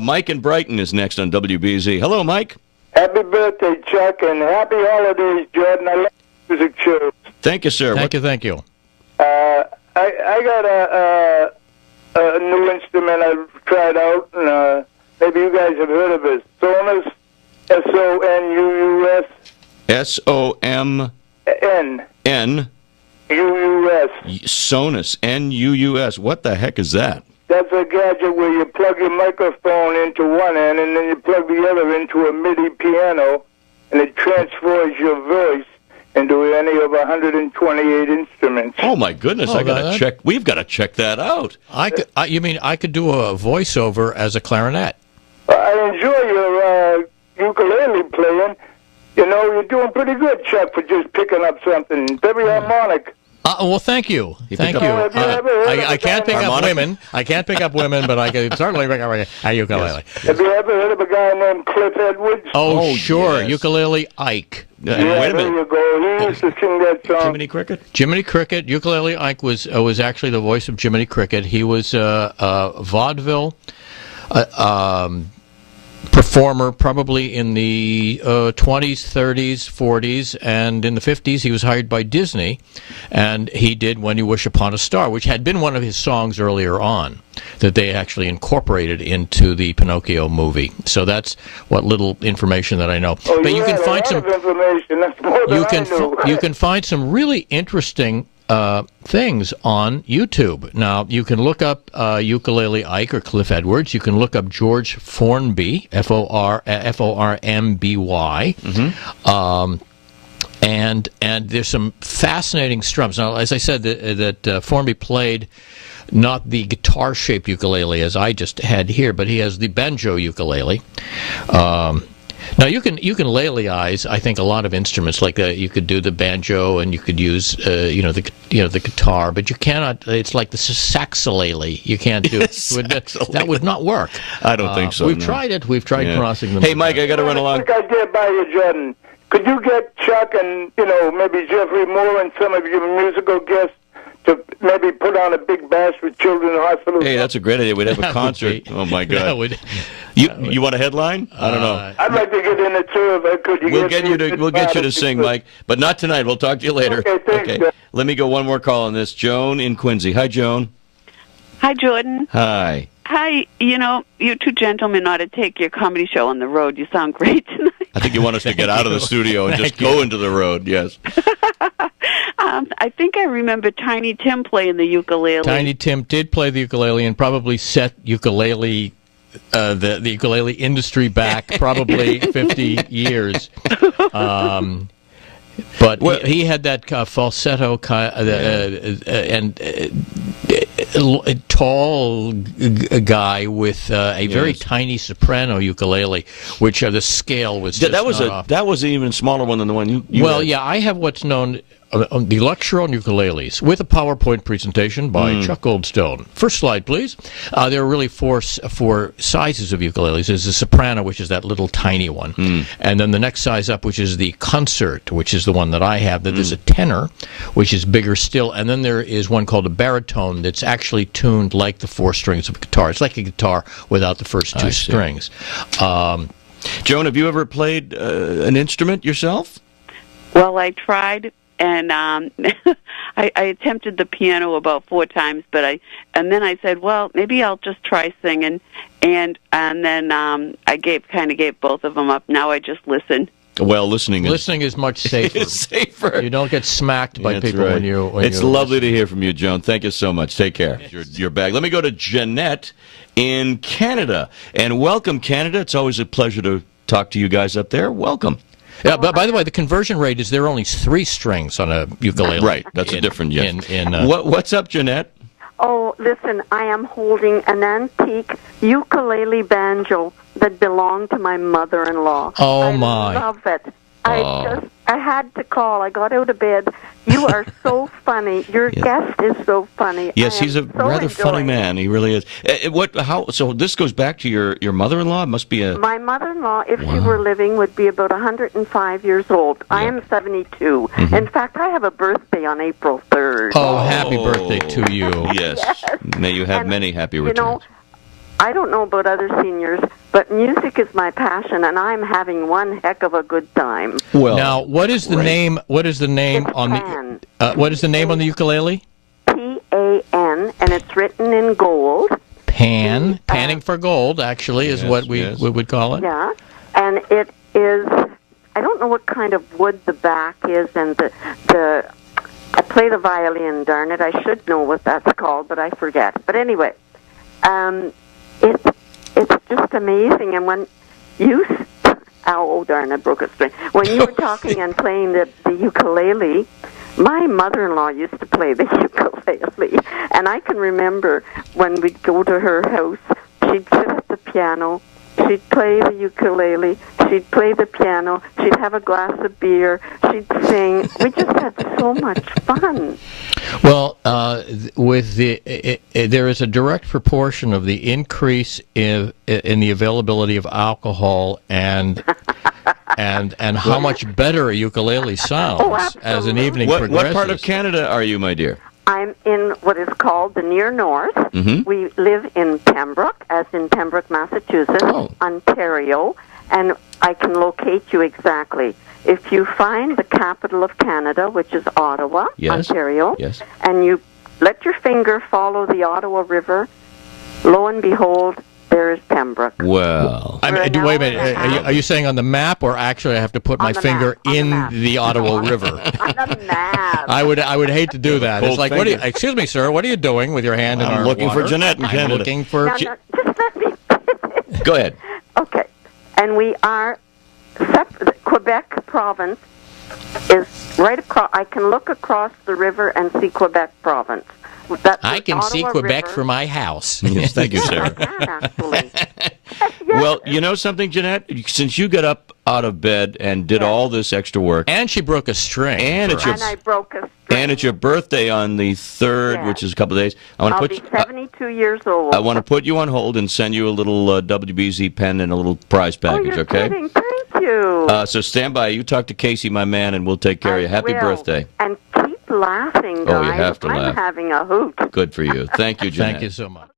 Mike in Brighton is next on WBZ. Hello, Mike. Happy birthday, Chuck, and happy holidays, Jordan. I love music shows. Thank you, sir. Thank you. I got a new instrument I've tried out, and maybe you guys have heard of it. Sonus, S-O-N-U-U-S. S-O-M-N. U-U-S. Sonus, N-U-U-S. What the heck is that? That's a gadget where you plug your microphone into one end, and then you plug the other into a MIDI piano, and it transfers your voice into any of 128 instruments. Oh my goodness! I gotta check. We've got to check that out. You mean I could do a voiceover as a clarinet? I enjoy your ukulele playing. You know, you're doing pretty good, Chuck, for just picking up something. Very harmonic. Well, thank you. Thank you. I can't pick up women. I can't pick up women, but I can certainly pick up a ukulele. Yes. Have you ever heard of a guy named Cliff Edwards? Oh sure. Yes. Ukulele Ike. Wait a minute. There you go. He used to sing that song. Jiminy Cricket? Jiminy Cricket. Ukulele Ike was actually the voice of Jiminy Cricket. He was a vaudeville performer probably in the 20s, 30s, 40s, and in the 50s he was hired by Disney, and he did When You Wish Upon a Star, which had been one of his songs earlier on that they actually incorporated into the Pinocchio movie. So that's what little information that I know. Oh, but you can find some information. That's more than I knew. you can find some really interesting things on YouTube. Now, you can look up Ukulele Ike or Cliff Edwards. You can look up George Formby, F-O-R-M-B-Y. And there's some fascinating strums. Now, as I said, that Formby played not the guitar-shaped ukulele as I just had here, but he has the banjo ukulele. Now you can laleize, I think, a lot of instruments. Like you could do the banjo, and you could use the guitar, but you cannot. It's like the saxolale. You can't do it. That would not work. I don't think so. We've tried it. We've tried crossing them. Hey, Mike, I got to run along. I did by you, Jordan. Could you get Chuck and maybe Jeffrey Moore and some of your musical guests to maybe put on a big bash with Children's Hospital? Hey, that's a great idea. We'd have a concert. Oh my God! You want a headline? I don't know. I'd like to get in the two of it. Could you? We'll get you to sing, Mike, but not tonight. We'll talk to you later. Okay, thanks. Okay. Let me go one more call on this. Joan in Quincy. Hi, Joan. Hi, Jordan. Hi. Hi. You two gentlemen ought to take your comedy show on the road. You sound great tonight. I think you want us to get out of the studio and just go into the road. Yes. I think I remember Tiny Tim playing the ukulele. Tiny Tim did play the ukulele and probably set ukulele, the ukulele industry back probably 50 years. But he had that falsetto and tall guy with a very tiny soprano ukulele, which the scale was just that was an even smaller one than the one you well, had. Yeah, I have what's known the lecture on ukuleles with a PowerPoint presentation by Chuck Goldstone. First slide, please. There are really four sizes of ukuleles. There's the soprano, which is that little tiny one. And then the next size up, which is the concert, which is the one that I have. Then there's a tenor, which is bigger still. And then there is one called a baritone that's actually tuned like the four strings of a guitar. It's like a guitar without the first two strings. Joan, have you ever played an instrument yourself? Well, I tried. And I attempted the piano about 4 times, and then I said, well, maybe I'll just try singing, and then I gave both of them up. Now I just listen. Well, listening is much safer. It's safer. You don't get smacked by people right. when you. It's lovely to hear from you, Joan. Thank you so much. Take care. Your bag. Let me go to Jeanette in Canada, and welcome, Canada. It's always a pleasure to talk to you guys up there. Welcome. Yeah, but by the way, the conversion rate is there are only 3 strings on a ukulele. Right, that's a different. Yes. What's up, Jeanette? Oh, listen, I am holding an antique ukulele banjo that belonged to my mother-in-law. Oh, my. I love it. I had to call. I got out of bed. You are so funny. Your guest is so funny. Yes, he's a rather funny man. He really is. So this goes back to your mother-in-law? It must be My mother-in-law, if she were living, would be about 105 years old. Yeah. I am 72. Mm-hmm. In fact, I have a birthday on April 3rd. Oh, happy birthday to you. Yes. May you have many happy returns. I don't know about other seniors, but music is my passion, and I'm having one heck of a good time. Well, Now, what is the name? What is the name It's on Pan. what is the name on the ukulele? Pan, and it's written in gold. Pan, panning for gold, actually, is Yes, what we yes. would call it. Yeah, and it is. I don't know what kind of wood the back is, and the. I play the violin. Darn it! I should know what that's called, but I forget. But anyway, it's just amazing. And when you, oh darn! I broke a string. When you were talking and playing the ukulele. My mother-in-law used to play the ukulele, and I can remember when we'd go to her house, she'd sit at the piano, she'd play the ukulele, she'd play the piano, she'd have a glass of beer, she'd sing. We just had so much fun. Well, with there is a direct proportion of the increase in the availability of alcohol and how much better a ukulele sounds as an evening progresses. What part of Canada are you, my dear? I'm in what is called the near north. Mm-hmm. We live in Pembroke, as in Pembroke, Massachusetts, Ontario, and I can locate you exactly. If you find the capital of Canada, which is Ottawa, Ontario, and you let your finger follow the Ottawa River, lo and behold, there is Pembroke. Well, wait a minute. Are you saying on the map, or actually I have to put my finger in the Ottawa River? On the map. I would hate to do that. Cold it's like, finger. excuse me, sir, what are you doing with your hand in our I'm looking water? for Jeanette in Canada. I'm looking for... Now, just let me finish. Go ahead. Okay. And we are... Quebec province is right across... I can look across the river and see Quebec province. I can see Quebec from my house. Yes, thank you, Sarah. Actually. Well, you know something, Jeanette? Since you got up out of bed and did all this extra work, And she broke a string. and it's your And I broke a string. and it's your birthday on the 3rd, Yes. which is a couple of days. I want to I'll put be you, 72 years old. I want to put you on hold and send you a little WBZ pen and a little prize Oh, package. you're Okay? kidding. Thank you. So stand by. You talk to Casey, my man, and we'll take care of you. Happy will. birthday. And keep laughing, guys. Oh, you have to I'm laugh. having a hoot. Good for you. Thank you, Jeanette. Thank you so much.